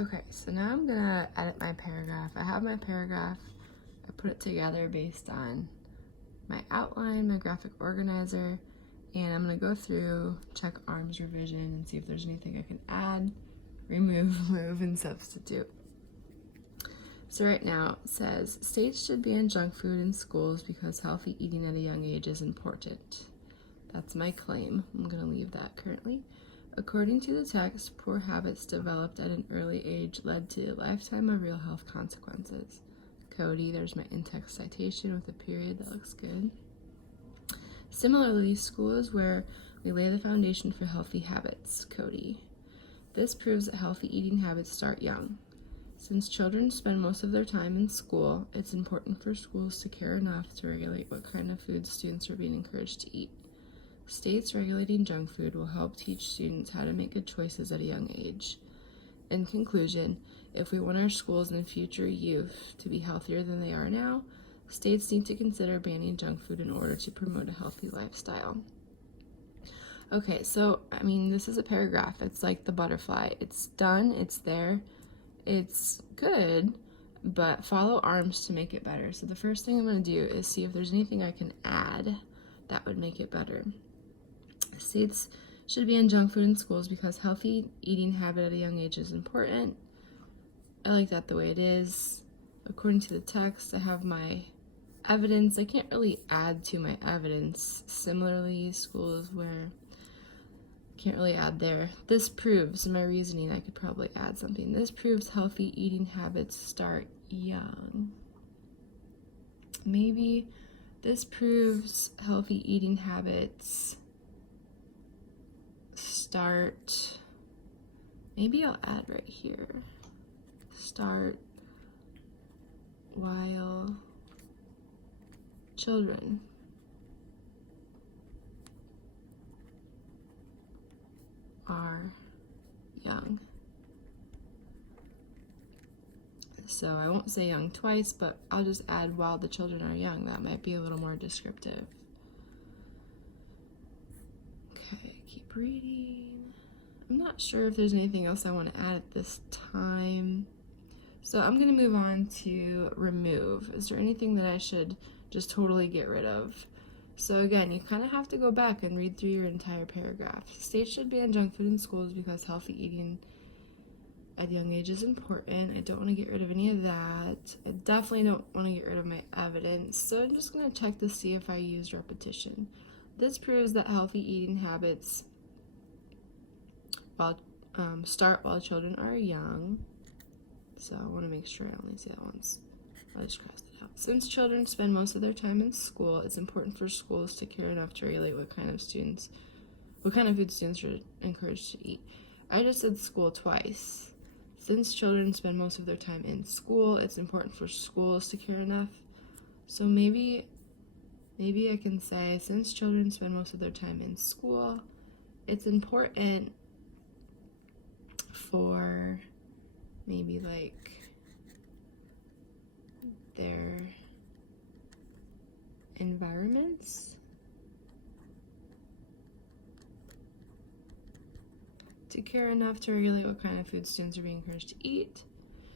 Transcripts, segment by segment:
Okay, so now I'm gonna edit my paragraph. I have my paragraph. I put it together based on my outline, my graphic organizer, and I'm gonna go through, check ARMS revision, and see if there's anything I can add, remove, move, and substitute. So right now it says, states should ban junk food in schools because healthy eating at a young age is important. That's my claim. I'm gonna leave that currently. According to the text, poor habits developed at an early age led to a lifetime of real health consequences. Cody, there's my in-text citation with a period, that looks good. Similarly, school is where we lay the foundation for healthy habits. Cody. This proves that healthy eating habits start young. Since children spend most of their time in school, it's important for schools to care enough to regulate what kind of foods students are being encouraged to eat. States regulating junk food will help teach students how to make good choices at a young age. In conclusion, if we want our schools and future youth to be healthier than they are now, states need to consider banning junk food in order to promote a healthy lifestyle. Okay, so, this is a paragraph. It's like the butterfly. It's done, it's there, it's good, but follow ARMS to make it better. So the first thing I'm going to do is see if there's anything I can add that would make it better. States should ban junk food in schools because healthy eating habit at a young age is important. I like that the way it is. According to the text, I have my evidence. I can't really add to my evidence. Similarly, schools where I can't really add there. This proves my reasoning. I could probably add something. This proves healthy eating habits start young. Maybe this proves healthy eating habits start, maybe I'll add right here, start while children are young. So I won't say young twice, but I'll just add while the children are young. That might be a little more descriptive. Okay, keep reading. I'm not sure if there's anything else I want to add at this time. So I'm going to move on to remove. Is there anything that I should just totally get rid of? So again, you kind of have to go back and read through your entire paragraph. States should ban junk food in schools because healthy eating at a young age is important. I don't want to get rid of any of that. I definitely don't want to get rid of my evidence. So I'm just going to check to see if I used repetition. This proves that healthy eating habits start while children are young. So I want to make sure I only say that once. I just crossed it out. Since children spend most of their time in school, it's important for schools to care enough to regulate what kind of food students are encouraged to eat. I just said school twice. Since children spend most of their time in school, it's important for schools to care enough. So maybe I can say, since children spend most of their time in school, it's important for maybe like their environments to care enough to regulate what kind of food students are being encouraged to eat.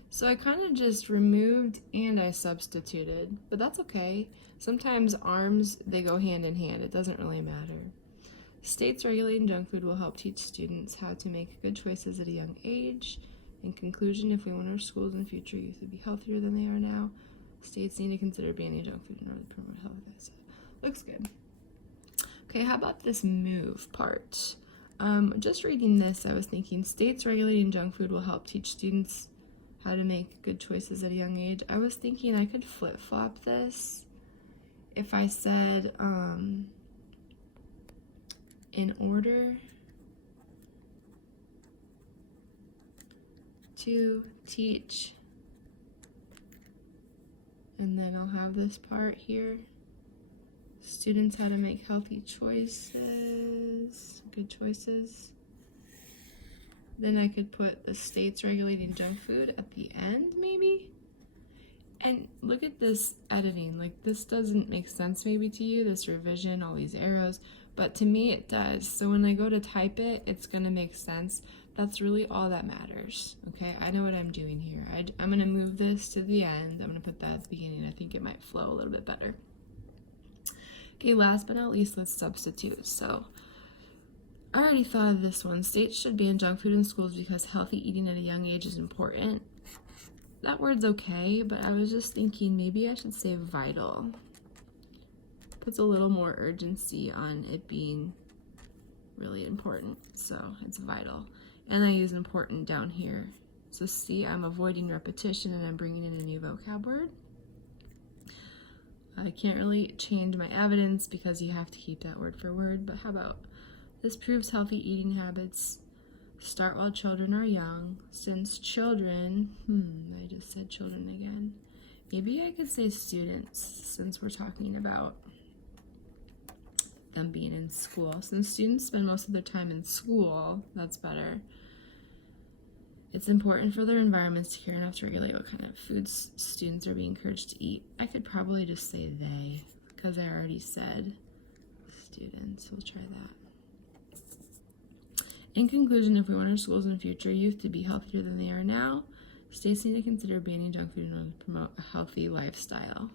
So I kind of just removed and I substituted, but that's okay. Sometimes ARMS, they go hand in hand. It doesn't really matter. States regulating junk food will help teach students how to make good choices at a young age. In conclusion, if we want our schools and future youth to be healthier than they are now, states need to consider banning junk food in order to promote health. So, looks good. Okay, how about this move part? Just reading this, I was thinking states regulating junk food will help teach students how to make good choices at a young age. I was thinking I could flip-flop this if I said, in order to teach, and then I'll have this part here, students how to make healthy choices, good choices. Then I could put the states regulating junk food at the end, maybe. And look at this editing, like this doesn't make sense maybe to you, this revision, all these arrows, but to me it does. So when I go to type it, it's gonna make sense. That's really all that matters, okay? I know what I'm doing here. I'm gonna move this to the end. I'm gonna put that at the beginning. I think it might flow a little bit better. Okay, last but not least, let's substitute. So I already thought of this one. States should ban junk food in schools because healthy eating at a young age is important. That word's okay, but I was just thinking maybe I should say vital. Puts a little more urgency on it being really important, so it's vital. And I use important down here. So see, I'm avoiding repetition and I'm bringing in a new vocab word. I can't really change my evidence because you have to keep that word for word, but how about this proves healthy eating habits start while children are young. Since children, I just said children again. Maybe I could say students since we're talking about them being in school. Since students spend most of their time in school, that's better. It's important for their environments to care enough to regulate what kind of foods students are being encouraged to eat. I could probably just say they, because I already said students. We'll try that. In conclusion, if we want our schools and future youth to be healthier than they are now, states need to consider banning junk food in order to promote a healthy lifestyle.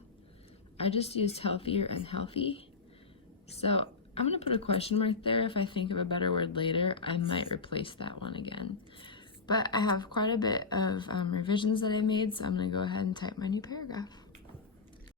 I just used healthier and healthy. So I'm going to put a question mark there. If I think of a better word later, I might replace that one again. But I have quite a bit of revisions that I made, so I'm going to go ahead and type my new paragraph.